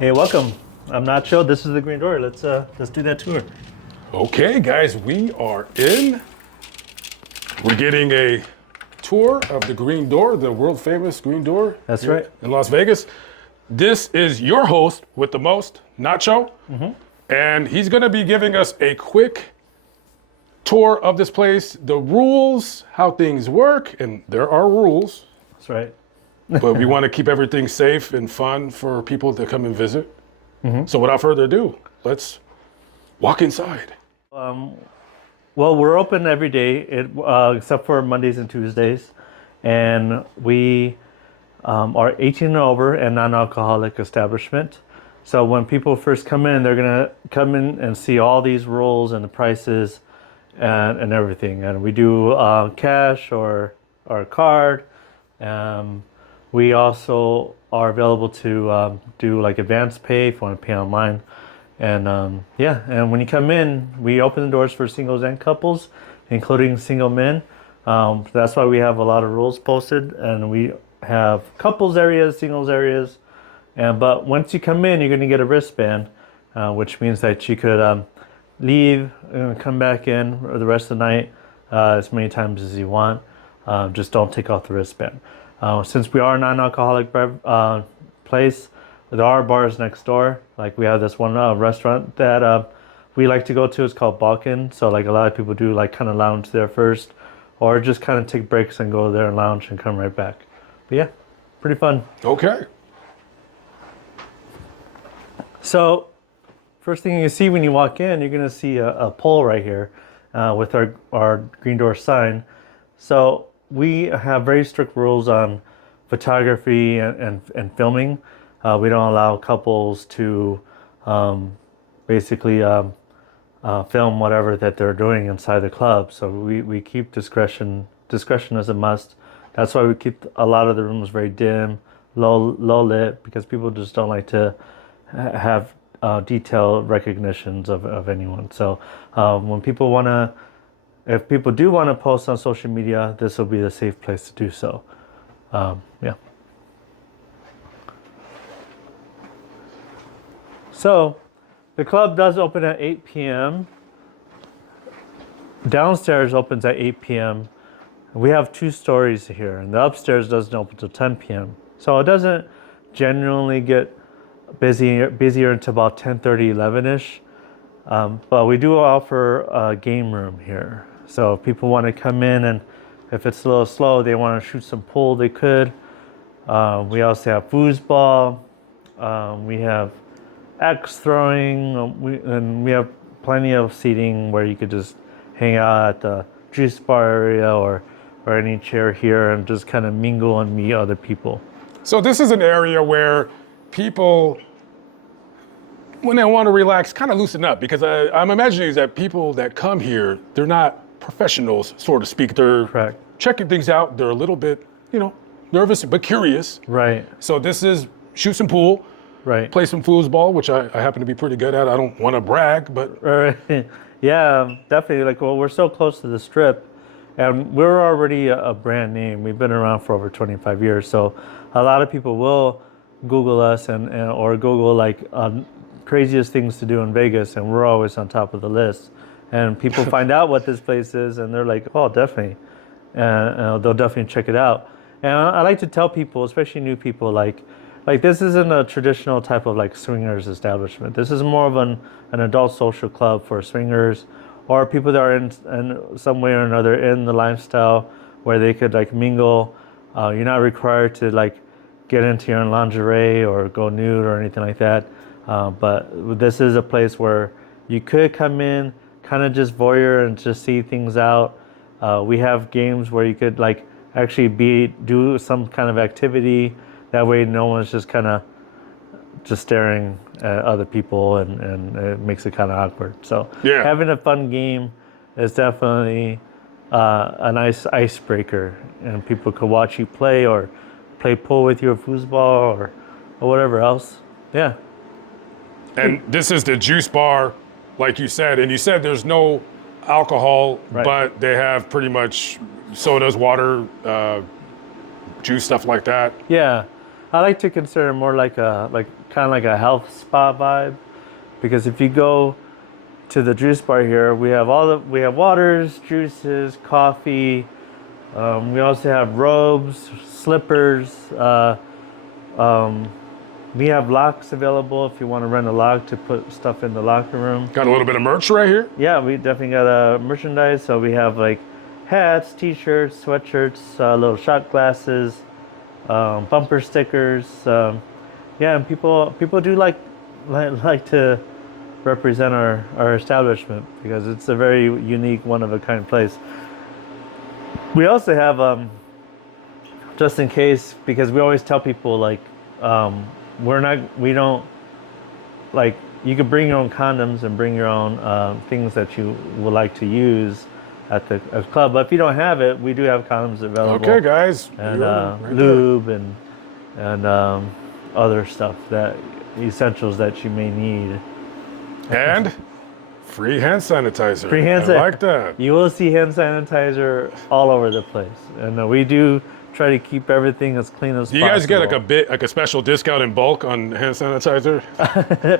Hey, welcome. I'm Nacho. This is the Green Door. Let's do that tour. Okay, guys, we are in. We're getting a tour of the Green Door, the world famous Green Door That's here right. in Las Vegas. This is your host with the most, Nacho, and he's going to be giving us a quick tour of this place, the rules, how things work, and there are rules, That's right. but we want to keep everything safe and fun for people to come and visit. So without further ado, let's walk inside. Well, we're open every day, except for Mondays and Tuesdays, and we are 18 and over and non-alcoholic establishment. So when people first come in, they're gonna come in and see all these rules and the prices and everything. And we do cash or card. We also are available to do like advance pay if you want to pay online. And and when you come in, we open the doors for singles and couples, including single men. That's why we have a lot of rules posted, and we have couples areas, singles areas. But once you come in, you're going to get a wristband, which means that you could leave and come back in the rest of the night as many times as you want. Just don't take off the wristband. Since we are a non-alcoholic place, there are bars next door. Like we have this one restaurant that we like to go to. It's called Balkan. So like a lot of people do like kind of lounge there first, or just kind of take breaks and go there and lounge and come right back. But yeah, pretty fun. Okay. So first thing you see when you walk in, you're gonna see a pole right here with our Green Door sign. So we have very strict rules on photography and filming. We don't allow couples to basically film whatever that they're doing inside the club. So we keep discretion. Discretion is a must. That's why we keep a lot of the rooms very dim, low lit, because people just don't like to have detailed recognitions of anyone. So when people want to, if people do want to post on social media, this will be the safe place to do so. Yeah. So the club does open at 8 p.m. Downstairs opens at 8 p.m. We have 2 stories here, and the upstairs doesn't open till 10 p.m. So it doesn't generally get busier until about 10:30, 11ish. But we do offer a game room here. So if people want to come in and if it's a little slow, they want to shoot some pool, they could. We also have foosball. We have axe throwing. And we have plenty of seating where you could just hang out at the juice bar area or any chair here and just kind of mingle and meet other people. So this is an area where people, when they want to relax, kind of loosen up, because I'm imagining that people that come here, they're not professionals, so to speak. They're Correct. checking things out. They're a little bit, nervous but curious. Right. So this is shoot some pool, Right. play some foosball, which I happen to be pretty good at. I don't want to brag, but Right. Yeah, definitely. Like, well, we're so close to the strip, and we're already a brand name. We've been around for over 25 years, so a lot of people will Google us and or Google like craziest things to do in Vegas, and we're always on top of the list. And people find out what this place is, and they're like, "Oh, definitely," and they'll definitely check it out. And I like to tell people, especially new people, like this isn't a traditional type of like swingers establishment. This is more of an adult social club for swingers or people that are in some way or another in the lifestyle where they could like mingle. You're not required to like get into your own lingerie or go nude or anything like that. But this is a place where you could come in, kind of just voyeur and just see things out. We have games where you could like actually do some kind of activity. That way no one's just kind of just staring at other people and it makes it kind of awkward. So Yeah. having a fun game is definitely a nice icebreaker, and people could watch you play or play pool with you or foosball or whatever else. Yeah. and this is the juice bar, like you said, and you said there's no alcohol, Right. but they have pretty much sodas, water, juice, stuff like that. Yeah. I like to consider it more like kind of like a health spa vibe, because if you go to the juice bar here, we have waters, juices, coffee. We also have robes, slippers. We have locks available if you want to rent a lock to put stuff in the locker room. Got a little bit of merch right here. Yeah, we definitely got merchandise. So we have like hats, t-shirts, sweatshirts, little shot glasses, bumper stickers. Yeah, and people do like to represent our establishment because it's a very unique, one of a kind place. We also have just in case, because we always tell people like we don't like, you could bring your own condoms and bring your own things that you would like to use at the club. But if you don't have it, we do have condoms available. Okay, guys. And Right lube and other stuff, that essentials that you may need. there. And free hand sanitizer. Free hand I like that. You will see hand sanitizer all over the place, and we do try to keep everything as clean as Do possible. you guys get like a special discount in bulk on hand sanitizer?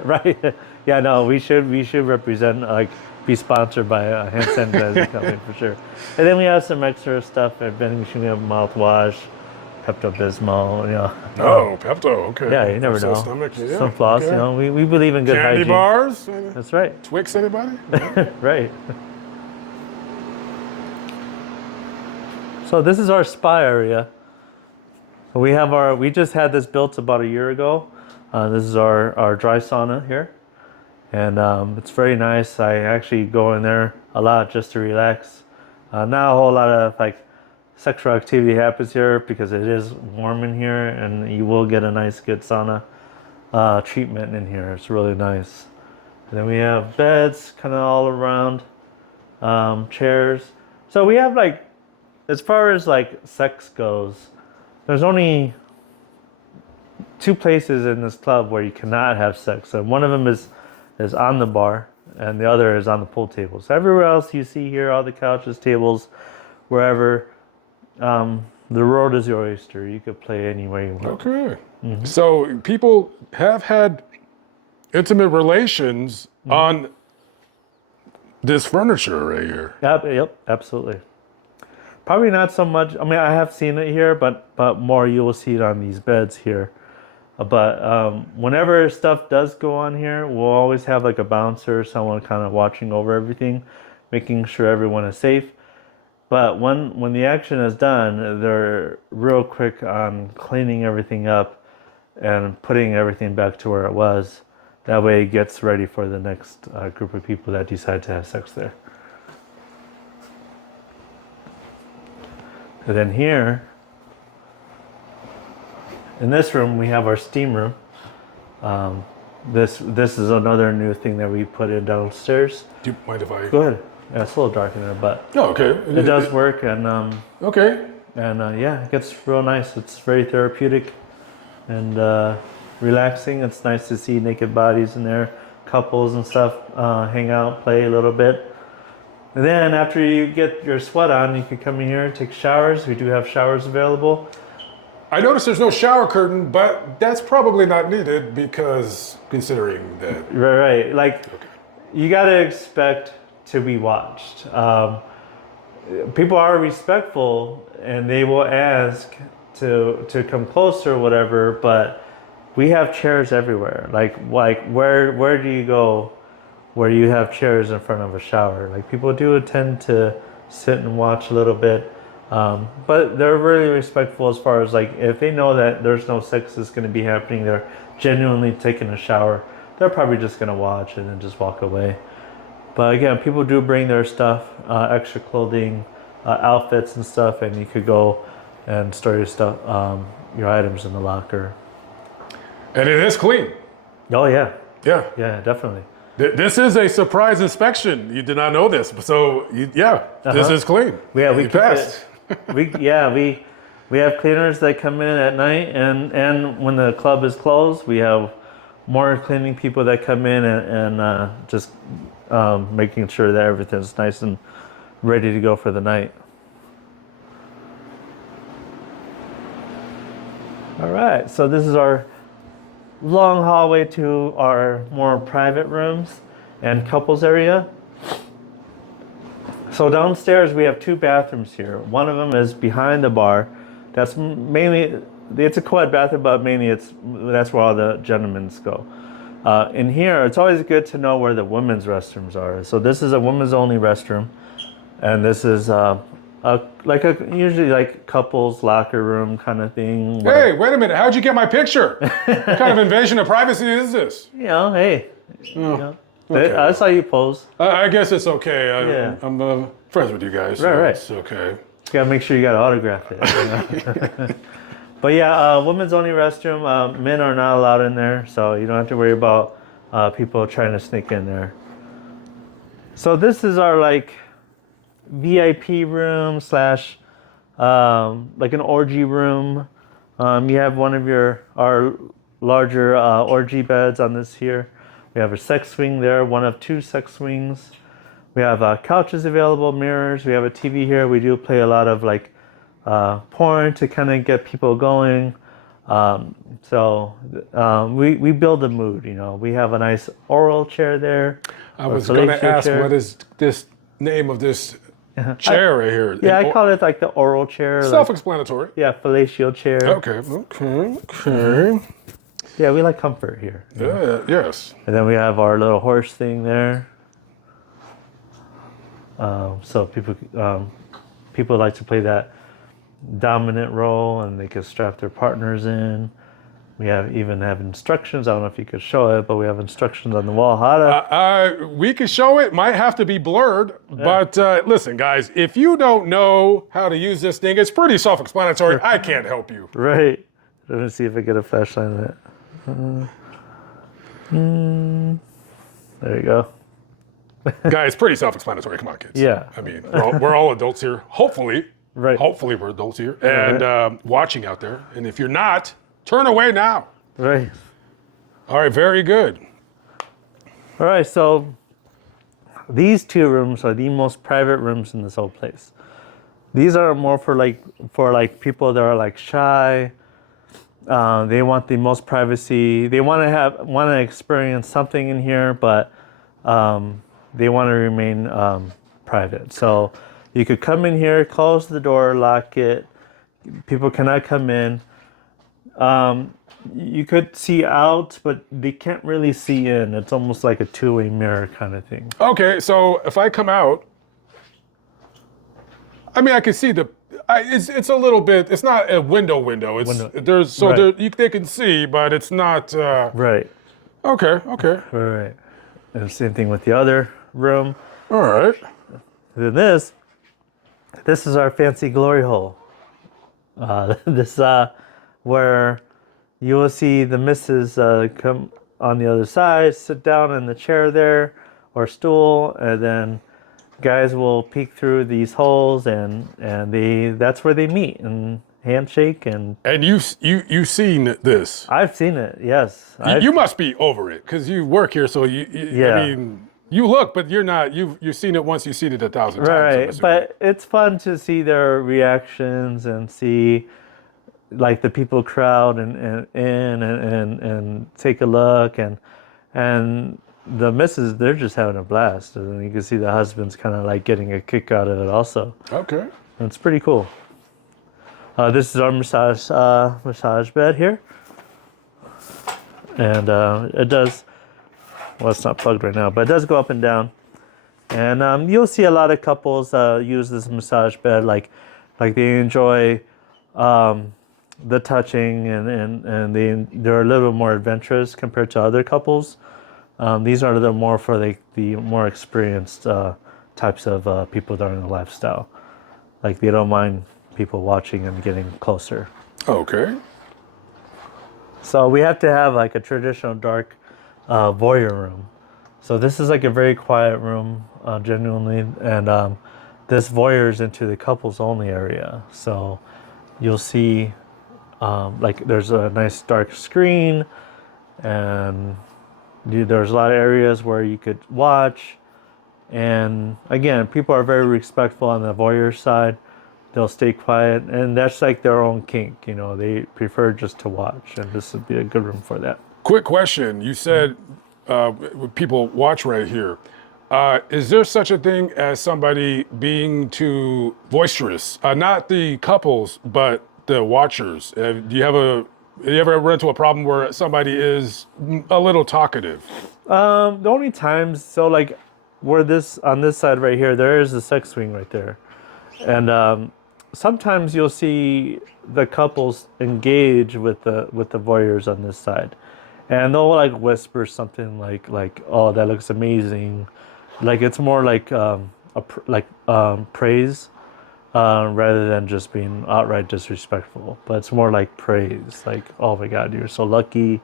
Right? Yeah, no, we should represent, like, be sponsored by a hand sanitizer company for sure. And then we have some extra stuff at vending machine. We have mouthwash, Pepto-Bismol, you know. Oh, Pepto. Okay. Yeah, you never Upset know. stomach, yeah, Some floss, okay. you know. We believe in good Candy hygiene. bars. That's right. Twix, anybody? Right. So this is our spa area. So we just had this built about a year ago. This is our dry sauna here. And it's very nice. I actually go in there a lot just to relax. Not a whole lot of like sexual activity happens here because it is warm in here, and you will get a nice good sauna treatment in here. It's really nice. And then we have beds kind of all around, chairs. So we have, like, as far as like sex goes, there's only 2 places in this club where you cannot have sex. And one of them is on the bar, and the other is on the pool table. So everywhere else you see here, all the couches, tables, wherever, the road is your oyster. You could play anywhere you want. Okay. So people have had intimate relations on this furniture right here. Yep, absolutely. Probably not so much. I mean, I have seen it here, but more you will see it on these beds here. But whenever stuff does go on here, we'll always have like a bouncer, someone kind of watching over everything, making sure everyone is safe. But when the action is done, they're real quick on cleaning everything up and putting everything back to where it was. That way it gets ready for the next group of people that decide to have sex there. And then here, in this room, we have our steam room. This is another new thing that we put in downstairs. Do you mind if I? Go ahead. Yeah, it's a little dark in there, but Oh, okay. it does work, and Okay. yeah, it gets real nice. It's very therapeutic and relaxing. It's nice to see naked bodies in there, couples and stuff, hang out, play a little bit. And then after you get your sweat on, you can come in here and take showers. We do have showers available. I noticed there's no shower curtain, but that's probably not needed because considering that. Right. Like, you got to expect to be watched. People are respectful and they will ask to come closer or whatever, but we have chairs everywhere. Like where do you go where you have chairs in front of a shower? Like, people do tend to sit and watch a little bit. But they're really respectful as far as, like, if they know that there's no sex is going to be happening, they're genuinely taking a shower, they're probably just going to watch and then just walk away. But again, people do bring their stuff, extra clothing, outfits and stuff, and you could go and store your stuff, your items in the locker. And it is clean. Oh yeah, Yeah. yeah, definitely. This is a surprise inspection. You did not know this, so this is clean. Yeah, we You keep passed. we have cleaners that come in at night, and when the club is closed, we have more cleaning people that come in and just making sure that everything's nice and ready to go for the night. All right, so this is our long hallway to our more private rooms and couples area. So downstairs we have 2 bathrooms here. One of them is behind the bar. That's mainly, it's a quad bathroom, but mainly that's where all the gentlemen's go. In here, it's always good to know where the women's restrooms are. So this is a women's only restroom, and this is usually like couples locker room kind of thing. Hey, wait a minute. How'd you get my picture? What kind of invasion of privacy is this? You know, hey. Oh, You know, okay. I saw you pose. I guess it's okay. Yeah. I'm friends with you guys. So Right. It's okay. You gotta make sure you got autographed it. You know? But yeah, women's only restroom. Men are not allowed in there, so you don't have to worry about people trying to sneak in there. So this is our like VIP room slash like an orgy room. You have one of our larger orgy beds on this here. We have a sex swing there, one of 2 sex swings. We have couches available, mirrors. We have a TV here. We do play a lot of like porn to kind of get people going. We build the mood, you know. We have a nice oral chair there. I was going to ask, what is this name of this chair right here? Yeah, I call it like the oral chair. Self-explanatory. Yeah, fellatio chair. Okay. Yeah, we like comfort here. Yeah, yes. And then we have our little horse thing there. So people like to play that dominant role, and they can strap their partners in. We even have instructions. I don't know if you could show it, but we have instructions on the wall how to. We could show it. Might have to be blurred. Yeah. But listen, guys, if you don't know how to use this thing, it's pretty self-explanatory. I can't help you. Right. Let me see if I get a flashlight on it. There you go. Guys, pretty self-explanatory. Come on, kids. Yeah. I mean, we're all adults here. Hopefully. Right. Hopefully we're adults here and watching out there. And if you're not, turn away now. Right. All right, very good. All right, so these 2 rooms are the most private rooms in this whole place. These are more for people that are like shy. They want the most privacy. They want to experience something in here, but they want to remain private. So you could come in here, close the door, lock it. People cannot come in. You could see out, but they can't really see in. It's almost like a 2-way mirror kind of thing. Okay, so if I come out, I mean, I can see it's a little bit. It's not a window. It's they can see, but it's not. Right. Okay. Right. And same thing with the other room. All right. Then this is our fancy glory hole. This where you will see the missus come on the other side, sit down in the chair there or stool, and then guys will peek through these holes, and that's where they meet and handshake and. And you've seen this? I've seen it. Yes. You must be over it because you work here, so Yeah. I mean, you look, but you're not. You've seen it once. You've seen it 1,000 times. Right, but it's fun to see their reactions and see like the people crowd and take a look, and the missus, they're just having a blast, and you can see the husband's kind of like getting a kick out of it also. Okay. And it's pretty cool. This is our massage bed here, and it does. Well, it's not plugged right now, but it does go up and down. And you'll see a lot of couples use this massage bed, like they enjoy the touching, and they're a little more adventurous compared to other couples. These are the more for the more experienced types of people that are in the lifestyle. Like they don't mind people watching and getting closer. Okay. So we have to have like a traditional dark voyeur room. So this is like a very quiet room, genuinely, and this voyeurs into the couples only area. So you'll see like there's a nice dark screen, and there's a lot of areas where you could watch. And again, people are very respectful on the voyeur side. they'll stay quiet, and that's like their own kink. You know, they prefer just to watch, and this would be a good room for that. Quick question. You said people watch right here. Is there such a thing as somebody being too boisterous? Not the couples, but the watchers. Do you ever run into a problem where somebody is a little talkative? The only times, so like where on this side right here, there is a sex swing right there. And sometimes you'll see the couples engage with the voyeurs on this side. And they'll like whisper something like oh, that looks amazing. Like it's more like praise rather than just being outright disrespectful. But it's more like praise, like oh my God, you're so lucky.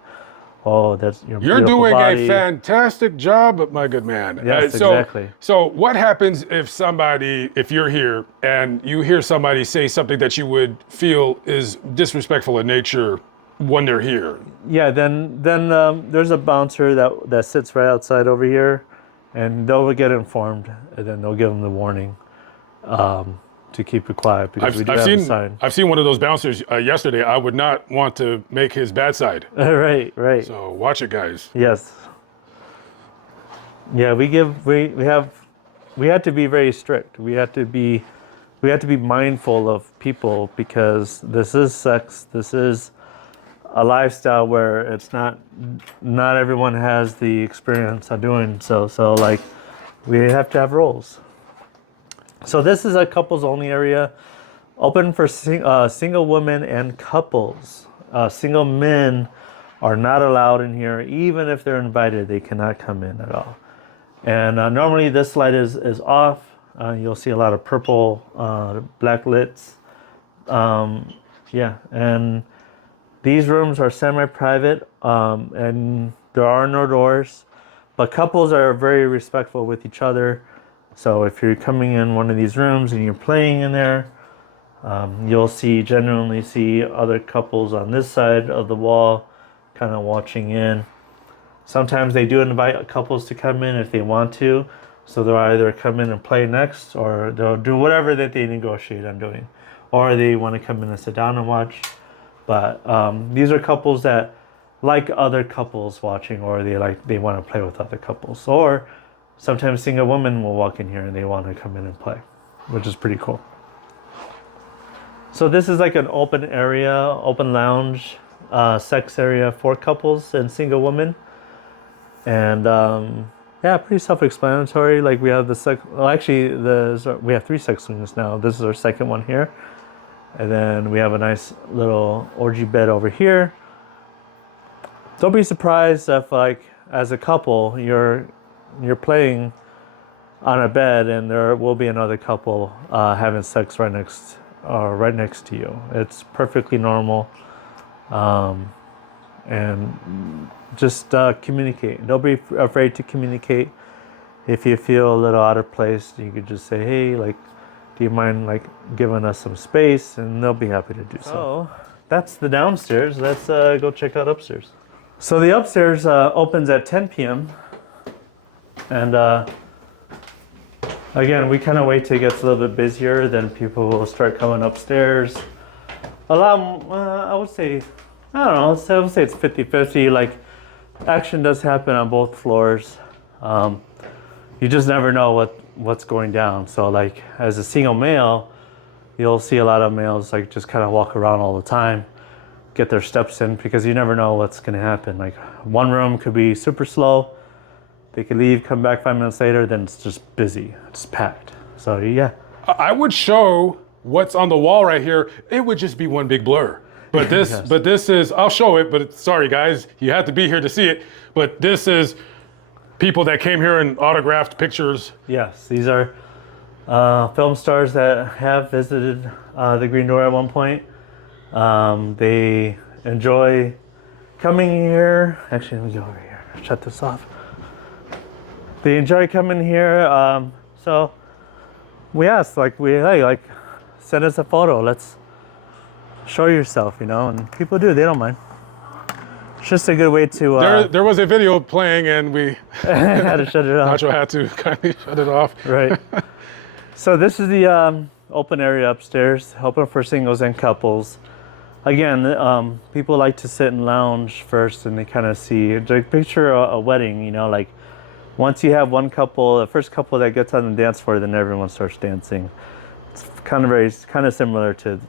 Oh, that's your You're beautiful doing body. a fantastic job, my good man. Yes, exactly. So what happens if you're here and you hear somebody say something that you would feel is disrespectful in nature when they're here? Yeah, then there's a bouncer that sits right outside over here, and they'll get informed, and then they'll give them the warning to keep it quiet because we do have a sign. I've seen one of those bouncers yesterday. I would not want to make his bad side. Right. So watch it, guys. Yes. Yeah, we had to be very strict. We had to be mindful of people because this is sex. This is a lifestyle where it's not everyone has the experience of doing so. So like we have to have rules. So this is a couples only area, open for single women and couples. Single men are not allowed in here, even if they're invited. They cannot come in at all. And normally this light is off. You'll see a lot of purple, black lits. And these rooms are semi-private, and there are no doors. But couples are very respectful with each other. So if you're coming in one of these rooms and you're playing in there, you'll genuinely see other couples on this side of the wall kind of watching in. Sometimes they do invite couples to come in if they want to. So they'll either come in and play next, or they'll do whatever that they negotiate on doing. Or they want to come in and sit down and watch. But these are couples that like other couples watching, or they want to play with other couples. Or sometimes single women will walk in here and they want to come in and play, which is pretty cool. So this is like an open area, open lounge, sex area for couples and single women. And pretty self-explanatory. Like we have we have 3 sex swings now. This is our second one here. And then we have a nice little orgy bed over here. Don't be surprised if like as a couple you're playing on a bed and there will be another couple having sex right next to you. It's perfectly normal. And just communicate. Don't be afraid to communicate. If you feel a little out of place, you could just say, hey, like, do you mind like giving us some space? And they'll be happy to do so. So that's the downstairs. Let's go check out upstairs. So the upstairs opens at 10 p.m. And again, we kind of wait till it gets a little bit busier, then people will start coming upstairs. I would say, I don't know, I would say it's 50-50. Like, action does happen on both floors. You just never know what's going down. So like, as a single male, you'll see a lot of males like just kind of walk around all the time, get their steps in, because you never know what's going to happen. Like, one room could be super slow. They could leave, come back 5 minutes later, then it's just busy. It's packed. So yeah. I would show what's on the wall right here. It would just be one big blur. But this, Yes. but this is, I'll show it, but sorry guys, you have to be here to see it. But this is people that came here and autographed pictures. Yes, these are film stars that have visited the Green Door at one point. They enjoy coming here. Actually, let me go over here. Shut this off. They enjoy coming here. So we asked, like, send us a photo. Let's show yourself, and people do. They don't mind. It's just a good way to... There was a video playing and we had to shut it off. Nacho had to kindly shut it off. Right. So this is the open area upstairs, open for singles and couples. Again, people like to sit and lounge first, and they kind of see. Like, picture a wedding, you know, like once you have one couple, the first couple that gets on the dance floor, then everyone starts dancing. It's kind of similar to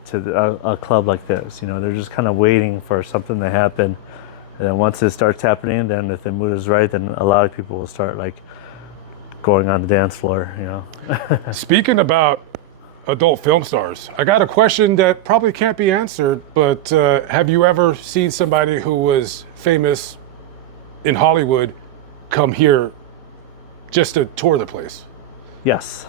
a club like this. You know, they're just kind of waiting for something to happen, and then once it starts happening, then if the mood is right, then a lot of people will start like going on the dance floor. You know. Speaking about adult film stars, I got a question that probably can't be answered, but have you ever seen somebody who was famous in Hollywood come here just to tour the place? Yes.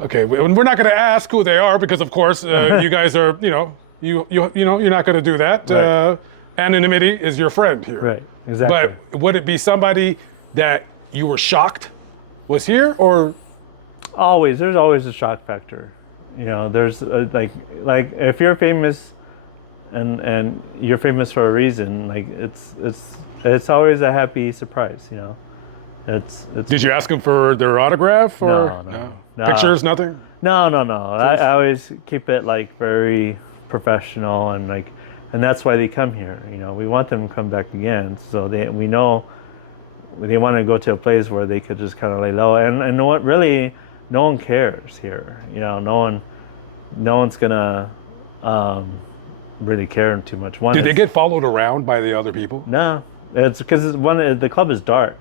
Okay, we're not going to ask who they are because, of course, you guys are, you know, you're not going to do that. Right. Anonymity is your friend here. Right. Exactly. But would it be somebody that you were shocked was here, or? There's always a shock factor. You know, there's like if you're famous, and you're famous for a reason, like it's always a happy surprise. You know, it's. Did you ask them for their autograph or no. Pictures? Nothing. No. I always keep it like very professional, and that's why they come here. You know, we want them to come back again, so we know they want to go to a place where they could just kind of lay low, and know what really. No one cares here, you know. No one's gonna really care too much. Did they get followed around by the other people? No, it's because the club is dark,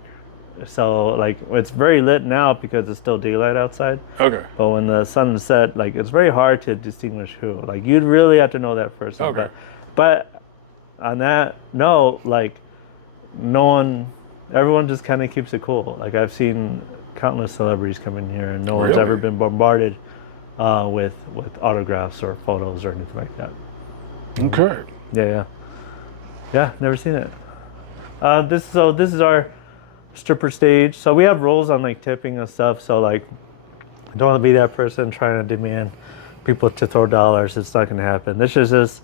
so like it's very lit now because it's still daylight outside. Okay. But when the sun is set, like it's very hard to distinguish who. Like you'd really have to know that person. Okay. But on that note, like everyone just kind of keeps it cool. Like I've seen countless celebrities come in here, and no one's ever been bombarded with autographs or photos or anything like that. Okay. Yeah. Never seen it. This is our stripper stage. So we have rules on like tipping and stuff. So like, I don't want to be that person trying to demand people to throw dollars. It's not going to happen. This is just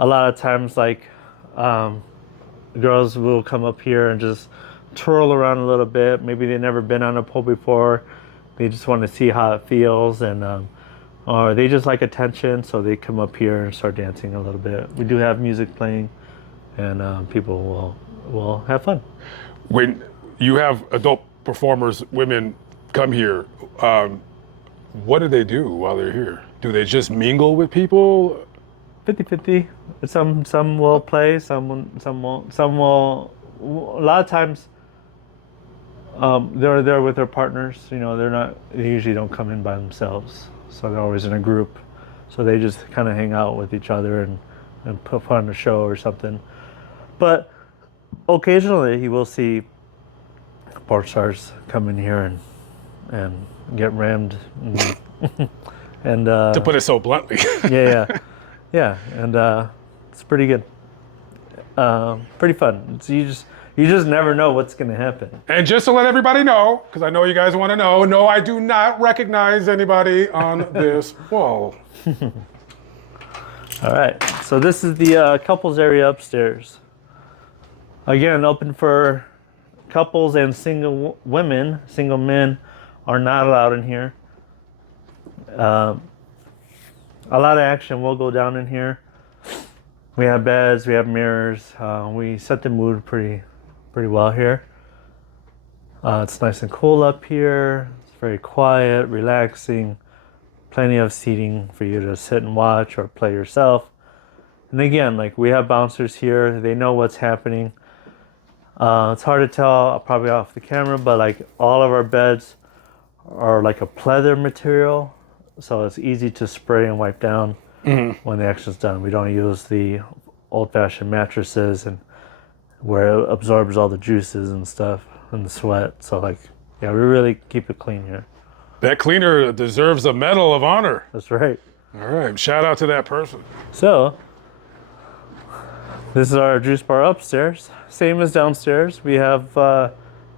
a lot of times like girls will come up here and just twirl around a little bit. Maybe they've never been on a pole before. They just want to see how it feels, and or they just like attention, so they come up here and start dancing a little bit. We do have music playing, and people will have fun. When you have adult performers, women come here, what do they do while they're here? Do they just mingle with people? 50-50. Some will play, some won't. Some will. A lot of times. They're there with their partners. You know, they usually don't come in by themselves. So they're always in a group. So they just kind of hang out with each other and put on a show or something. But occasionally you will see porn stars come in here and get rammed. And to put it so bluntly. Yeah. And it's pretty good. Pretty fun. You just never know what's going to happen. And just to let everybody know, because I know you guys want to know, no, I do not recognize anybody on this wall. All right. So this is the couples area upstairs. Again, open for couples and single women. Single men are not allowed in here. A lot of action will go down in here. We have beds, we have mirrors. We set the mood pretty well here. It's nice and cool up here. It's very quiet, relaxing. Plenty of seating for you to sit and watch or play yourself. And again, like we have bouncers here. They know what's happening. It's hard to tell probably off the camera, but like all of our beds are like a pleather material. So it's easy to spray and wipe down when the action's done. We don't use the old-fashioned mattresses and where it absorbs all the juices and stuff and the sweat. So like, yeah, we really keep it clean here. That cleaner deserves a medal of honor. That's right. All right, shout out to that person. So this is our juice bar upstairs. Same as downstairs. We have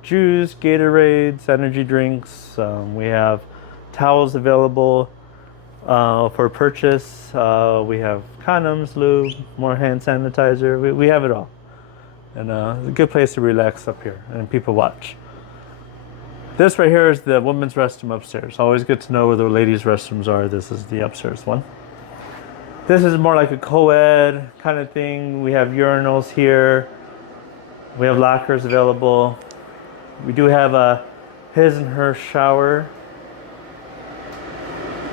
juice, Gatorades, energy drinks. We have towels available for purchase. We have condoms, lube, more hand sanitizer. We have it all. And it's a good place to relax up here and people watch. This right here is the women's restroom upstairs. Always good to know where the ladies' restrooms are. This is the upstairs one. This is more like a co-ed kind of thing. We have urinals here. We have lockers available. We do have a his and her shower.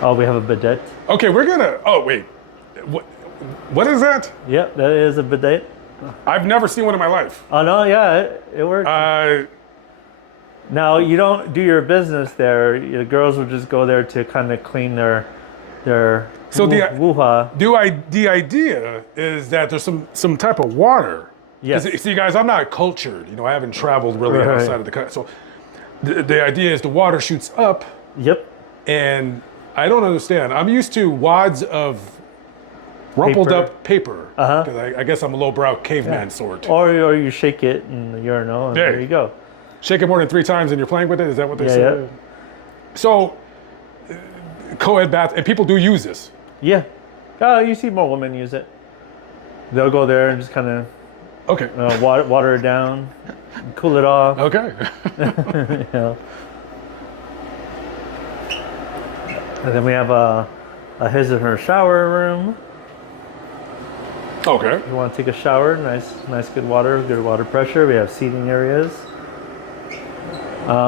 Oh, we have a bidet. Okay, we're gonna. Oh wait, what is that? Yep, that is a bidet. I've never seen one in my life. Oh no, yeah, it works. Now you don't do your business there. The girls will just go there to kind of clean their So woo-ha. the idea is that there's some type of water. Yes. See, guys, I'm not cultured. You know, I haven't traveled really outside of the country. So the idea is the water shoots up. Yep. And I don't understand. I'm used to wads of rumpled up paper. Because I guess I'm a lowbrow caveman sort. Or you shake it in the urinal and there you go. Shake it more than 3 times and you're playing with it? Is that what they say? Yeah. So, co-ed bath, and people do use this. Yeah. You see more women use it. They'll go there and just kind of water it down, cool it off. Okay. You know. And then we have a his and her shower room. Okay. You want to take a shower, nice good water pressure. We have seating areas.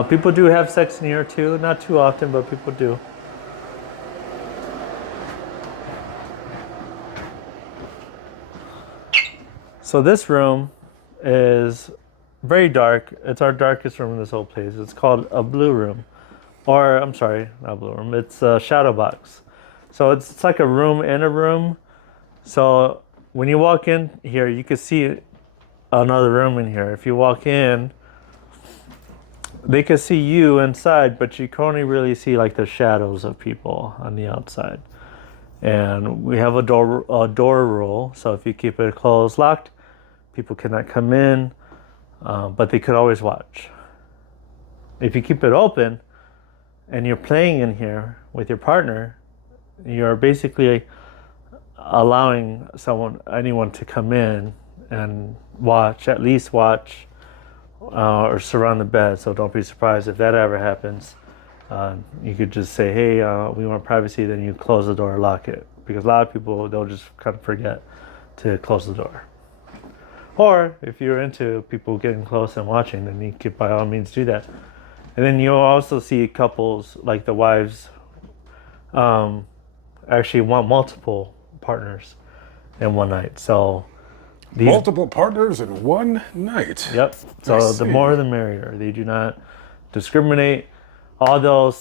People do have sex in here too, not too often, but people do. So this room is very dark. It's our darkest room in this whole place. It's called a blue room. Or, I'm sorry, not blue room. It's a shadow box. So it's like a room in a room. So when you walk in here, you can see another room in here. If you walk in, they can see you inside, but you can only really see like the shadows of people on the outside. And we have a door rule. So if you keep it closed, locked, people cannot come in, but they could always watch. If you keep it open and you're playing in here with your partner, you're basically allowing anyone to come in and at least watch, or surround the bed. So don't be surprised if that ever happens. You could just say, hey, we want privacy, then you close the door or lock it. Because a lot of people, they'll just kind of forget to close the door. Or if you're into people getting close and watching, then you could by all means do that. And then you'll also see couples, like the wives, actually want multiple partners in one night. So multiple partners in one night. Yep. So the more the merrier. They do not discriminate. Although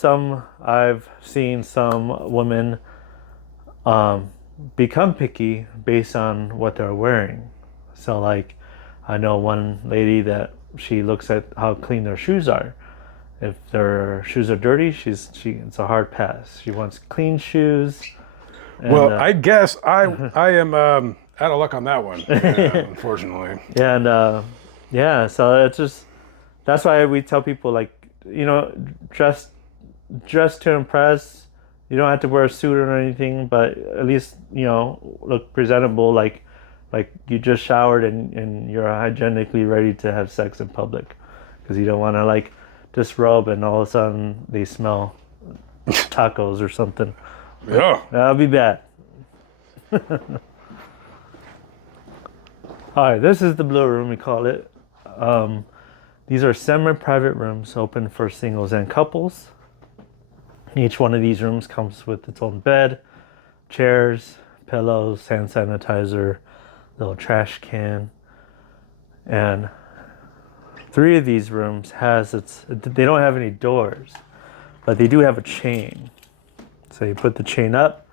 I've seen some women become picky based on what they're wearing. So like, I know one lady that she looks at how clean their shoes are. If their shoes are dirty, it's a hard pass. She wants clean shoes. And, well, I guess I am out of luck on that one, unfortunately. And so it's just, that's why we tell people, like, dress to impress. You don't have to wear a suit or anything, but at least, look presentable, like you just showered and you're hygienically ready to have sex in public. Because you don't want to, like, disrobe and all of a sudden they smell tacos or something. Yeah. That'll be bad. All right, this is the blue room, we call it. These are semi-private rooms open for singles and couples. Each one of these rooms comes with its own bed, chairs, pillows, hand sanitizer, little trash can. And 3 of these rooms they don't have any doors, but they do have a chain. So you put the chain up.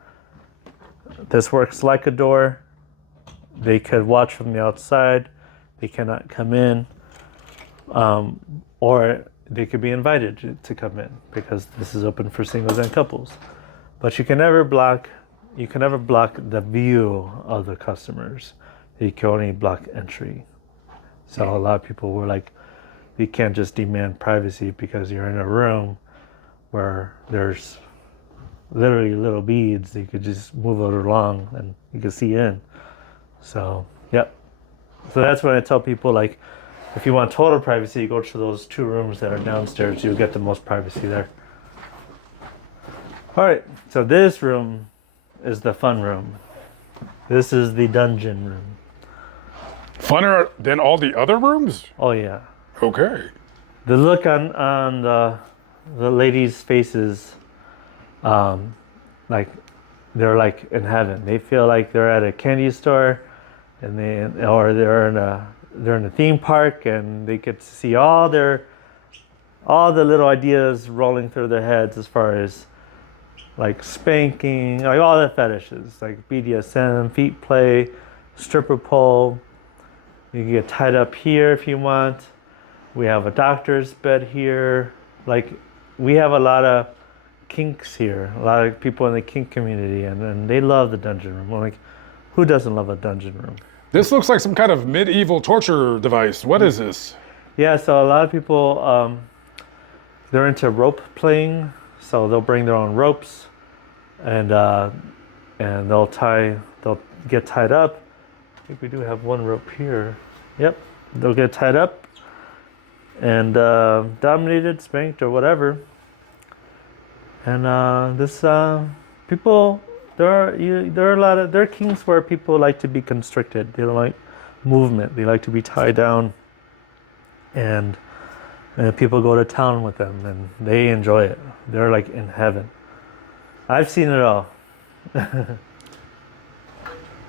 This works like a door. They could watch from the outside. They cannot come in. Or they could be invited to come in because this is open for singles and couples. But you can never block the view of the customers. You can only block entry. So a lot of people were like, you can't just demand privacy because you're in a room where there's literally little beads. You could just move it along and you can see in. So, yep. So that's when I tell people, like, If you want total privacy, you go to those 2 rooms that are downstairs. You'll get the most privacy there. All right, so this room is the fun room. This is the dungeon room. Funner than all the other rooms? Oh yeah. Okay. The look on the ladies' faces, like they're like in heaven. They feel like they're at a candy store, and they're in a theme park, and they get to see all the little ideas rolling through their heads as far as like spanking, like all the fetishes, like BDSM, feet play, stripper pole. You can get tied up here if you want. We have a doctor's bed here. Like, we have a lot of kinks here. A lot of people in the kink community, and they love the dungeon room. I'm like, who doesn't love a dungeon room? This looks like some kind of medieval torture device. What is this? Yeah, so a lot of people, they're into rope playing. So they'll bring their own ropes, and they'll get tied up. I think we do have one rope here. Yep, they'll get tied up and dominated, spanked, or whatever. And people, there are kinks where people like to be constricted. They don't like movement. They like to be tied down, and people go to town with them, and they enjoy it. They're like in heaven. I've seen it all.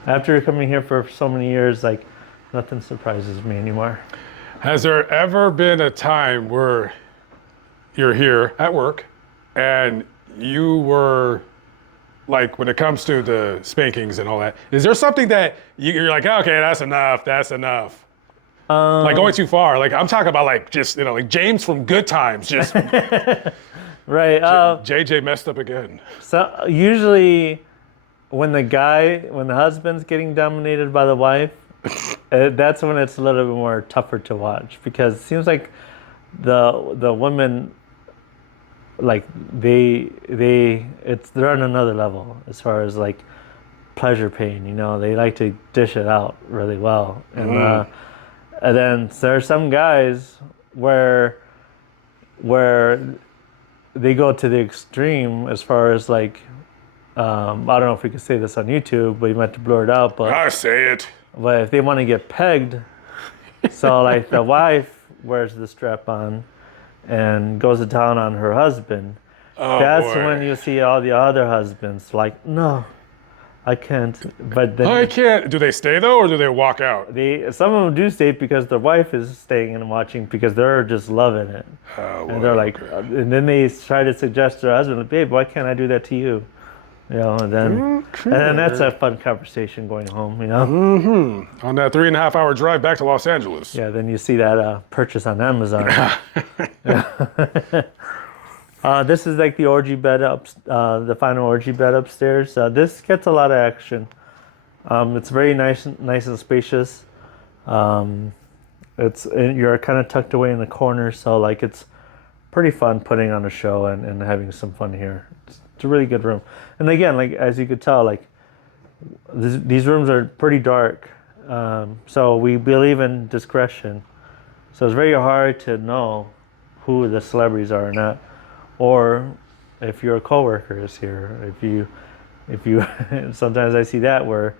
After coming here for so many years, like, nothing surprises me anymore. Has there ever been a time where you're here at work and you were, like, when it comes to the spankings and all that, is there something that you're like, okay, that's enough? Like going too far. Like, I'm talking about, like, just, like James from Good Times, just right. JJ messed up again. So usually when the husband's getting dominated by the wife, that's when it's a little bit more tougher to watch, because it seems like the women, like they're on another level as far as like pleasure pain. They like to dish it out really well, and then there are some guys where they go to the extreme as far as like, I don't know if we can say this on YouTube, but you might have to blur it out. But I say it. But if they want to get pegged, so like the wife wears the strap on and goes to town on her husband. That's boy. when you see all the other husbands like, no, I can't. But then I can't. Do they stay though, or do they walk out? some of them do stay because their wife is staying and watching, because they're just loving it. And they're like, and then they try to suggest to their husband, babe, why can't I do that to you? And then that's a fun conversation going home, On that 3.5-hour drive back to Los Angeles. Yeah, then you see that purchase on Amazon. This is like the orgy bed the final orgy bed upstairs. This gets a lot of action. It's very nice and spacious. You're kind of tucked away in the corner, so like it's pretty fun putting on a show and having some fun here. It's a really good room. And again, like as you could tell, like these rooms are pretty dark. So we believe in discretion. So it's very hard to know who the celebrities are or not, or if your coworker is here. If you sometimes I see that where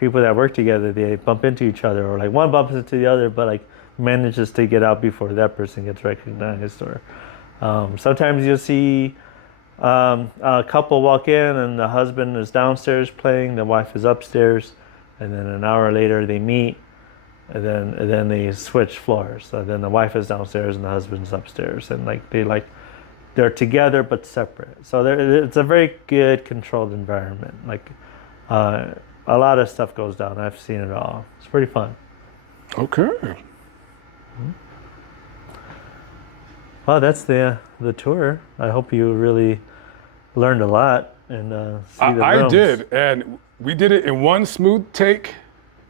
people that work together, they bump into each other, or like one bumps into the other, but like manages to get out before that person gets recognized. Or sometimes you'll see a couple walk in and the husband is downstairs playing, the wife is upstairs, and then an hour later they meet, and then they switch floors. So then the wife is downstairs and the husband's upstairs, and they're together but separate. So it's a very good controlled environment. Like a lot of stuff goes down. I've seen it all. It's pretty fun. Okay. Well, that's the tour. I hope you really learned a lot and see the rooms. I did, and we did it in one smooth take.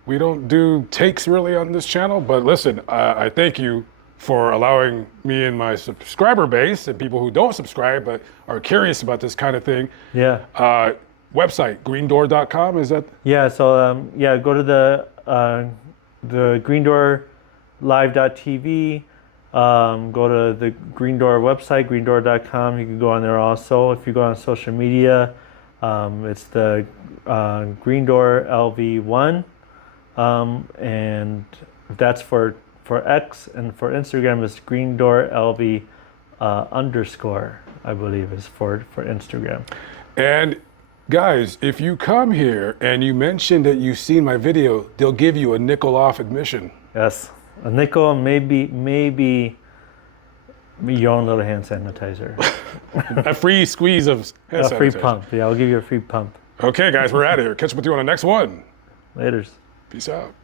We don't do takes really on this channel, but listen, I thank you for allowing me and my subscriber base and people who don't subscribe but are curious about this kind of thing. Yeah. Website, greendoor.com, is that? Yeah, so go to the Green Door live.tv. Go to the Green Door website, greendoor.com. You can go on there also. If you go on social media, it's the Green Door LV1. And that's for X, and for Instagram it's Green Door LV underscore, I believe is for Instagram. And guys, if you come here and you mention that you've seen my video, they'll give you a nickel off admission. Yes, a nickel, maybe your own little hand sanitizer. A free squeeze of hand A free sanitizer. pump. Yeah, I'll give you a free pump. Okay, guys, we're out of here. Catch up with you on the next one. Laters. Peace out.